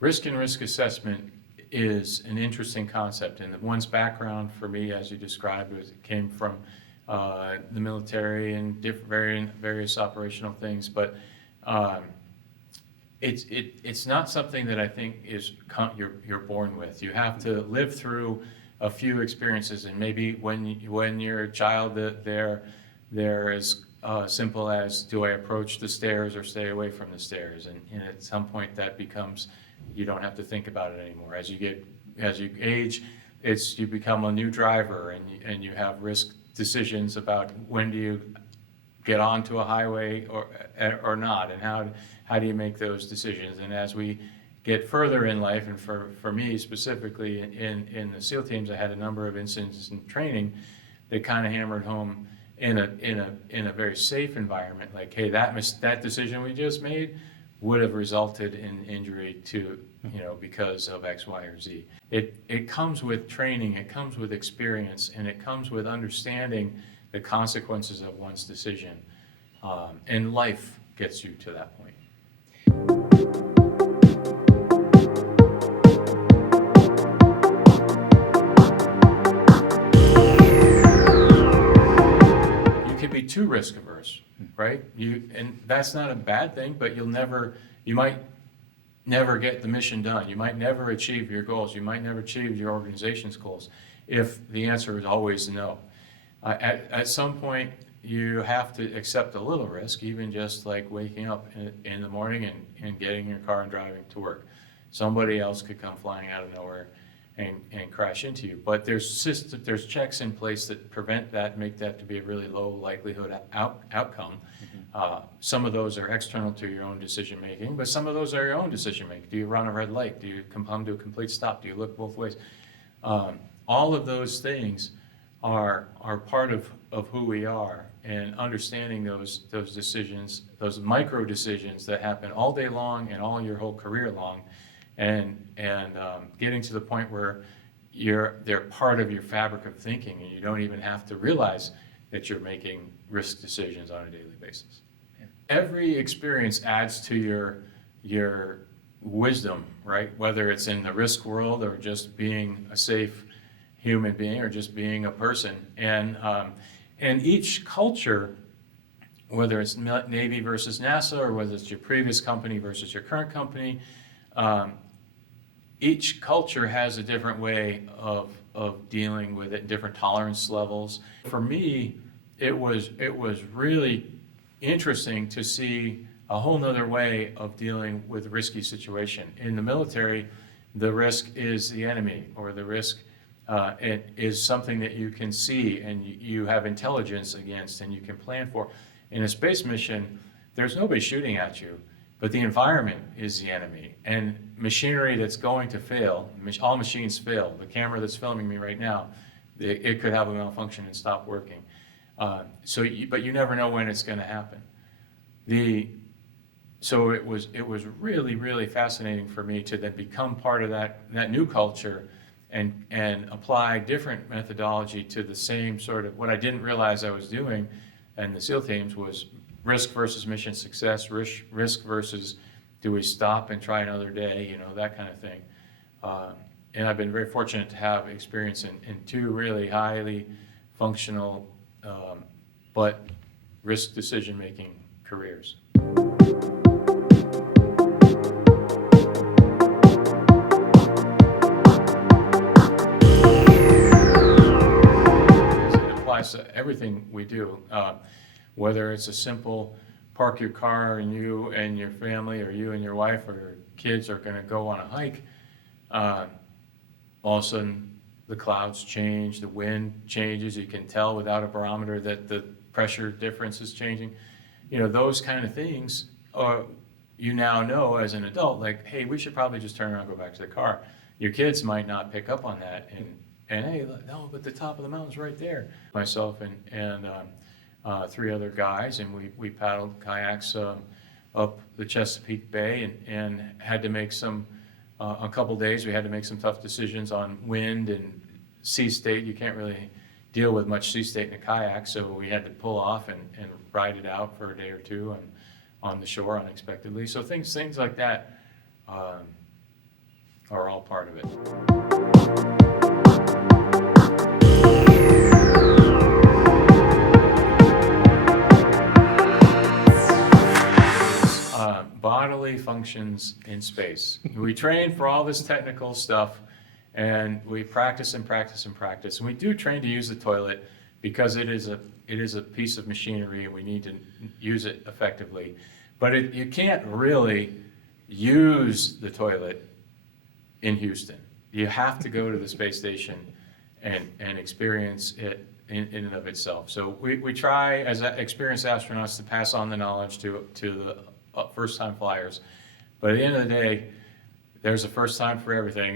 risk and risk assessment is an interesting concept, and one's background for me, as you described, was it came from the military and various operational things, but it's not something that I think you're born with. You have to live through a few experiences, and maybe when you're a child, they're as simple as, do I approach the stairs or stay away from the stairs? And at some point that becomes, you don't have to think about it anymore. As you age, you become a new driver, and you have risk decisions about when do you get onto a highway or not, and how do you make those decisions. And as we get further in life, and for me specifically in the SEAL teams, I had a number of incidents in training that kind of hammered home in a very safe environment, like, hey, that decision we just made would have resulted in injury to, because of X, Y, or Z. It comes with training, it comes with experience, and it comes with understanding the consequences of one's decision. And life gets you to that point. You can be too risk averse, right? And that's not a bad thing, but you might never get the mission done. You might never achieve your goals. You might never achieve your organization's goals if the answer is always no. At some point, you have to accept a little risk, even just like waking up in the morning and getting in your car and driving to work. Somebody else could come flying out of nowhere and crash into you. But there's checks in place that prevent that, make that to be a really low likelihood outcome. Some of those are external to your own decision making, but some of those are your own decision making. Do you run a red light? Do you come to a complete stop? Do you look both ways? All of those things are part of who we are, and understanding those decisions, those micro decisions that happen all day long and all your whole career long, and getting to the point where they're part of your fabric of thinking, and you don't even have to realize that you're making risk decisions on a daily basis. Every experience adds to your wisdom, right? Whether it's in the risk world or just being a safe human being or just being a person. And each culture, whether it's Navy versus NASA, or whether it's your previous company versus your current company, each culture has a different way of dealing with it, different tolerance levels. For me, it was really interesting to see a whole nother way of dealing with a risky situation. In the military, the risk is the enemy, or the risk it is something that you can see and you have intelligence against and you can plan for. In a space mission, there's nobody shooting at you, but the environment is the enemy. And machinery that's going to fail, all machines fail. The camera that's filming me right now, it could have a malfunction and stop working. But you never know when it's going to happen. So it was really, really fascinating for me to then become part of that new culture and apply different methodology to the same sort of, what I didn't realize I was doing in the SEAL teams was risk versus mission success, risk versus do we stop and try another day, that kind of thing. And I've been very fortunate to have experience in two really highly functional but risk decision-making careers. To everything we do, whether it's a simple park your car and you and your family, or you and your wife or your kids are going to go on a hike, all of a sudden the clouds change, the wind changes, you can tell without a barometer that the pressure difference is changing. Those kind of things you now know as an adult, like, hey, we should probably just turn around and go back to the car. Your kids might not pick up on that, and hey, no, but the top of the mountain's right there. Myself and three other guys, and we paddled kayaks up the Chesapeake Bay, and had to make a couple days, we had to make some tough decisions on wind and sea state. You can't really deal with much sea state in a kayak, so we had to pull off and ride it out for a day or two on the shore unexpectedly. So things like that are all part of it. Bodily functions in space. We train for all this technical stuff, and we practice and practice and practice. And we do train to use the toilet because it is a piece of machinery, and we need to use it effectively. But you can't really use the toilet in Houston. You have to go to the space station and experience it in and of itself. So we try, as experienced astronauts, to pass on the knowledge to the first-time flyers. But at the end of the day, there's a first time for everything.